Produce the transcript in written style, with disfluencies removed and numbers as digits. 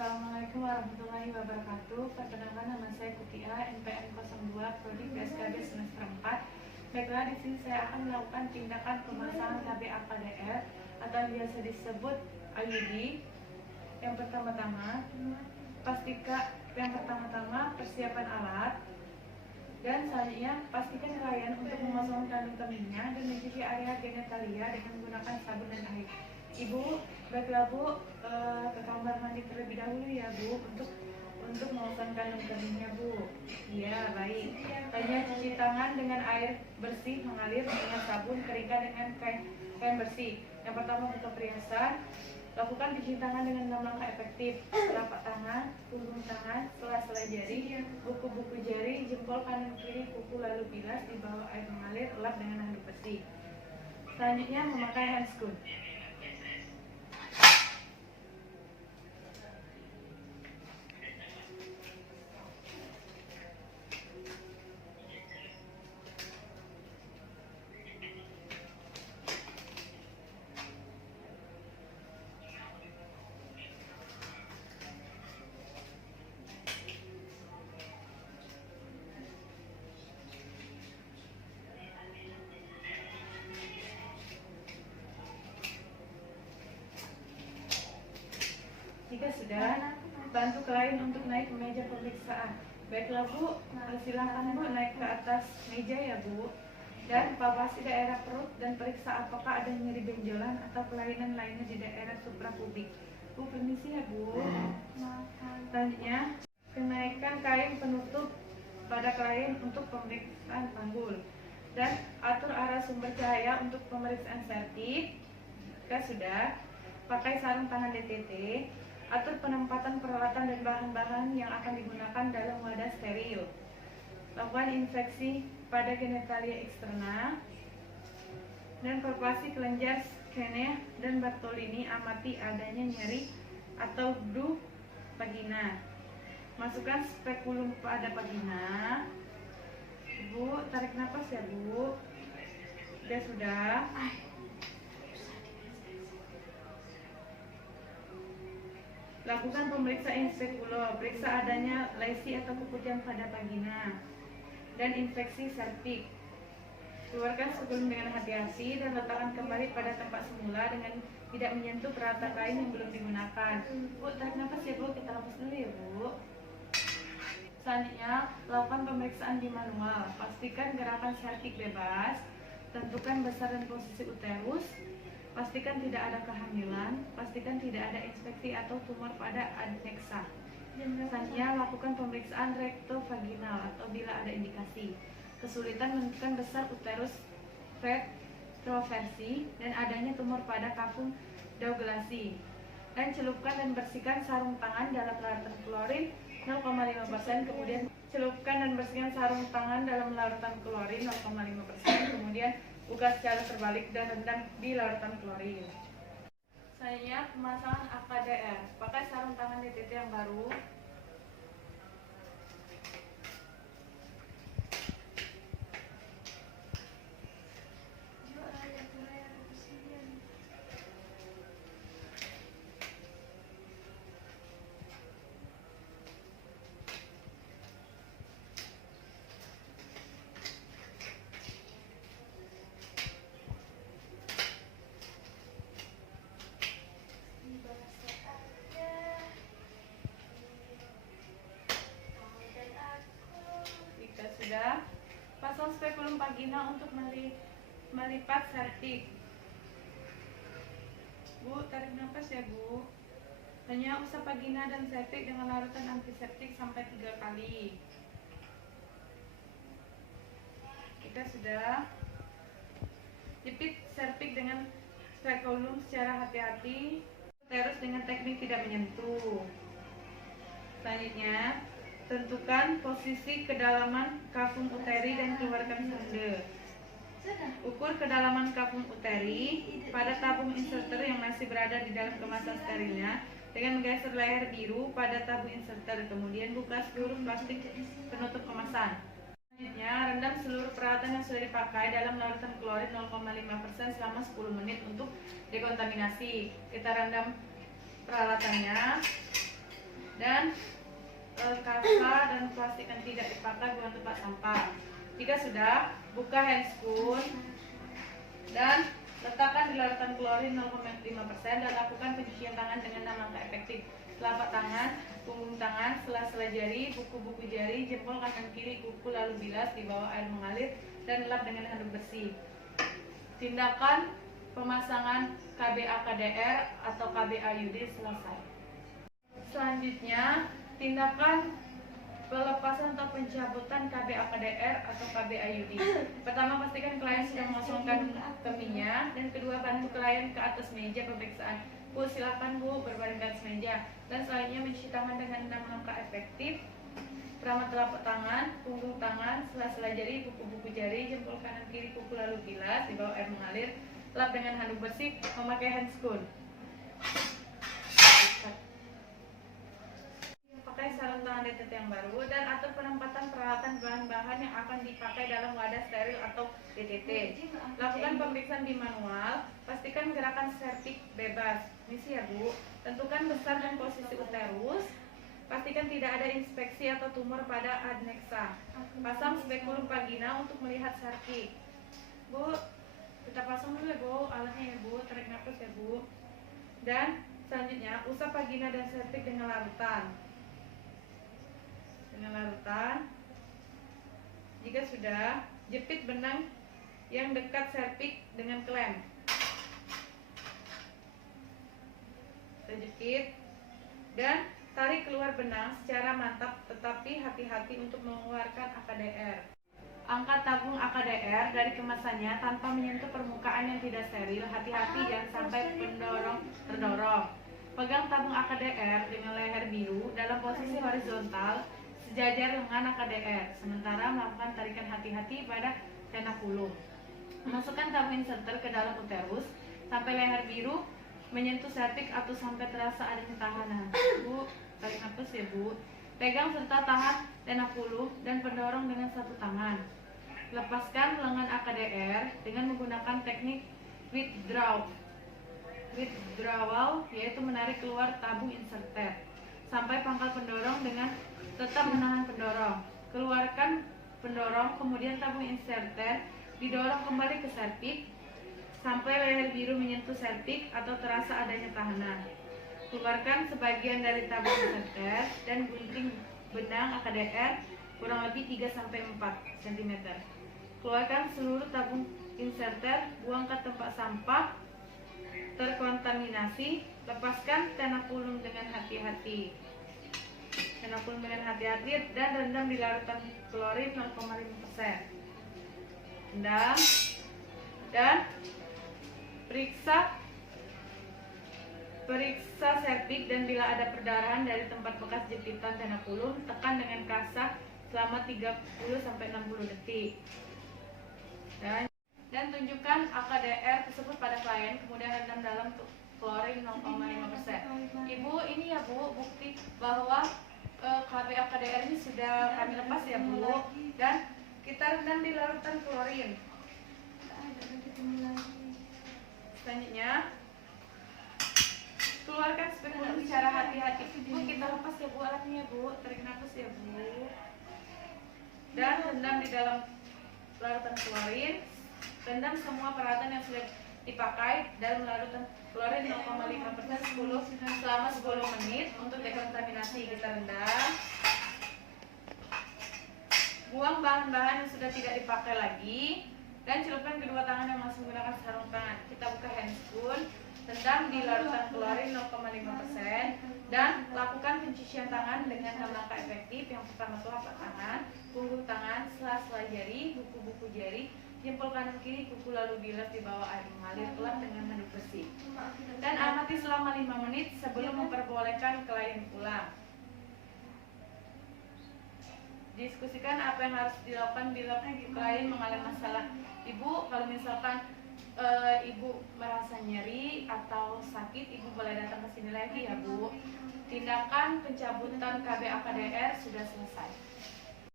Assalamualaikum warahmatullahi wabarakatuh. Perkenalkan, nama saya Kutia, NPM 02, Prodi PSKB semester 4. Baiklah, di sini saya akan melakukan tindakan pemasangan KB AKDR atau yang biasa disebut IUD. Yang pertama-tama persiapan alat, dan selanjutnya pastikan rangkaian untuk memasukkan kandung kemihnya dan mencuci area genitalia dengan menggunakan sabun dan air. Ibu, baiklah Bu, ke kamar mandi terlebih dahulu ya Bu, untuk memasukkan kandung kemihnya Bu. Iya, baik. Tanya cuci tangan dengan air bersih mengalir dengan sabun, keringkan dengan kain bersih. Yang pertama untuk perhiasan, lakukan cuci tangan dengan 6 langkah efektif: telapak tangan, punggung tangan, sela-sela jari, buku-buku jari, jempol kanan kiri, kuku, lalu bilas di bawah air mengalir, lap dengan handuk bersih. Selanjutnya memakai handscoon. Jika sudah, bantu klien untuk naik ke meja pemeriksaan. Baiklah Bu, silakan Bu naik ke atas meja ya Bu. Dan palpasi daerah perut dan periksa apakah ada nyeri benjolan atau kelainan lainnya di daerah suprapubik. Bu, permisi ya Bu. Selanjutnya, kenaikan kain penutup pada klien untuk pemeriksaan panggul. Dan atur arah sumber cahaya untuk pemeriksaan sertif. Jika sudah, pakai sarung tangan DTT. Atur penempatan peralatan dan bahan-bahan yang akan digunakan dalam wadah steril. Lakukan infeksi pada genitalia eksterna. Dan palpasi kelenjar Schenner dan Bartolini, amati adanya nyeri atau duh vagina. Masukkan spekulum pada vagina. Bu, tarik nafas ya Bu. Sudah. Lakukan pemeriksaan spekulo, periksa adanya lesi atau keputihan pada vagina dan infeksi serviks. Keluarkan spekulum dengan hati-hati dan letakkan kembali pada tempat semula dengan tidak menyentuh peralatan lain yang belum digunakan. Bu, tarik nafas ya Bu, kita lepas dulu ya Bu. Selanjutnya, lakukan pemeriksaan di manual. Pastikan gerakan serviks bebas, tentukan besar dan posisi uterus. Pastikan tidak ada kehamilan, pastikan tidak ada infeksi atau tumor pada adneksa. Selanjutnya, lakukan pemeriksaan rektovaginal atau bila ada indikasi kesulitan menentukan besar uterus retroversi dan adanya tumor pada kafum Douglasii. Dan celupkan dan bersihkan sarung tangan dalam larutan klorin 0,5%, kemudian celupkan dan bersihkan sarung tangan dalam larutan klorin 0,5%, kemudian buka secara terbalik dan rendam di larutan klorin. Selanjutnya, pemasangan AKDR. Pakai sarung tangan DTT yang baru. Sudah, pasang spekulum vagina untuk melipat sertik. Bu, tarik nafas ya Bu. Hanya usap vagina dan sertik dengan larutan antiseptik sampai 3 kali. Kita sudah. Jepit sertik dengan spekulum secara hati-hati, terus dengan teknik tidak menyentuh. Selanjutnya, tentukan posisi kedalaman kafum uteri dan keluarkan sonde. Ukur kedalaman kafum uteri pada tabung inserter yang masih berada di dalam kemasan sterilnya dengan menggeser leher biru pada tabung inserter. Kemudian buka seluruh plastik penutup kemasan. Selanjutnya, rendam seluruh peralatan yang sudah dipakai dalam larutan klorin 0,5% selama 10 menit untuk dekontaminasi. Kita rendam peralatannya. dan kasa dan plastik yang tidak dipakai buang tempat sampah. Jika sudah, buka handscoon dan letakkan di larutan klorin 0,5% dan lakukan pencucian tangan dengan 6 langkah efektif. Telapak tangan, punggung tangan, sela-sela jari, buku-buku jari, jempol kanan kiri, kuku, lalu bilas di bawah air mengalir dan lap dengan handuk bersih. Tindakan pemasangan KBA-KDR atau KBA-UD selesai. Selanjutnya, tindakan pelepasan atau pencabutan KBA-KDR atau KBA-UD. Pertama, pastikan klien sudah mengosongkan keminya, dan kedua, bantu klien ke atas meja pemeriksaan. Bu, silakan Bu berbaring di atas meja. Dan selanjutnya mencuci tangan dengan 6 langkah efektif. Peramat telapak tangan, punggung tangan, sela-sela jari, buku-buku jari, jempol kanan kiri, kuku, lalu bilas di bawah air mengalir. Lap dengan handuk bersih, memakai handscoon. Pakai sarung tangan DTT yang baru dan atur penempatan peralatan bahan-bahan yang akan dipakai dalam wadah steril atau DTT. Lakukan pemeriksaan di manual, pastikan gerakan serviks bebas. Misi ya Bu, tentukan besar dan posisi uterus. Pastikan tidak ada inspeksi atau tumor pada adnexa. Pasang spekulum vagina untuk melihat serviks. Bu, kita pasang dulu ya Bu, alatnya ya Bu, tarik nafas ya Bu. Dan selanjutnya, usap vagina dan serviks dengan larutan. Jika sudah, jepit benang yang dekat serviks dengan klem. Kita jepit dan tarik keluar benang secara mantap, tetapi hati-hati untuk mengeluarkan AKDR. Angkat tabung AKDR dari kemasannya tanpa menyentuh permukaan yang tidak steril. Hati-hati jangan sampai pendorong terdorong. Pegang tabung AKDR dengan leher biru dalam posisi horizontal sejajar lengan AKDR, sementara melakukan tarikan hati-hati pada tenakulum. Masukkan tabung inserter ke dalam uterus sampai leher biru menyentuh serviks atau sampai terasa adanya tahanan. Bu, tarik nafas ya Bu. Pegang serta tahan tenakulum dan pendorong dengan satu tangan. Lepaskan lengan AKDR dengan menggunakan teknik withdrawal, yaitu menarik keluar tabung inserter sampai pangkal pendorong dengan tetap menahan pendorong. Keluarkan pendorong, kemudian tabung inserter didorong kembali ke serviks sampai leher biru menyentuh serviks atau terasa adanya tahanan. Keluarkan sebagian dari tabung inserter dan gunting benang AKDR kurang lebih 3-4 cm. Keluarkan seluruh tabung inserter, buang ke tempat sampah terkontaminasi. Lepaskan tenakulum dengan hati-hati. Dan rendam di larutan klorin 0,5%. Rendam dan periksa serviks, dan bila ada perdarahan dari tempat bekas jepitan tenakulum, tekan dengan kasa selama 30-60 detik. Dan tunjukkan AKDR tersebut pada klien, kemudian rendam dalam klorin 0,5%. Ibu, ini ya Bu, bukti bahwa KBA-KDR ini sudah kami lepas ya Bu, dan kita rendam di larutan klorin. Selanjutnya, keluarkan spekulum secara hati-hati. Bu, kita lepas ya Bu alatnya Bu, tarik nafas ya Bu, dan rendam di dalam larutan klorin. Rendam semua peralatan yang sudah dipakai dalam larutan klorin 0,5% selama 10 menit untuk dekontaminasi. Kita rendam. Buang bahan-bahan yang sudah tidak dipakai lagi dan celupkan kedua tangan yang masih menggunakan sarung tangan. Kita buka handscoon, rendam di larutan klorin 0,5% dan lakukan pencucian tangan dengan 6 langkah efektif. Yang pertama, telapak tangan, punggung tangan, sela-sela jari, buku-buku jari, jempol kanan kiri, kuku, lalu bilas di bawah air mengalir, lap dengan handuk bersih. Dan amati selama 5 menit sebelum memperbolehkan klien pulang. Diskusikan apa yang harus dilakukan bila klien mengalami masalah. Ibu, kalau misalkan Ibu merasa nyeri atau sakit, Ibu boleh datang ke sini lagi ya Bu. Tindakan pencabutan KBA-KDR sudah selesai.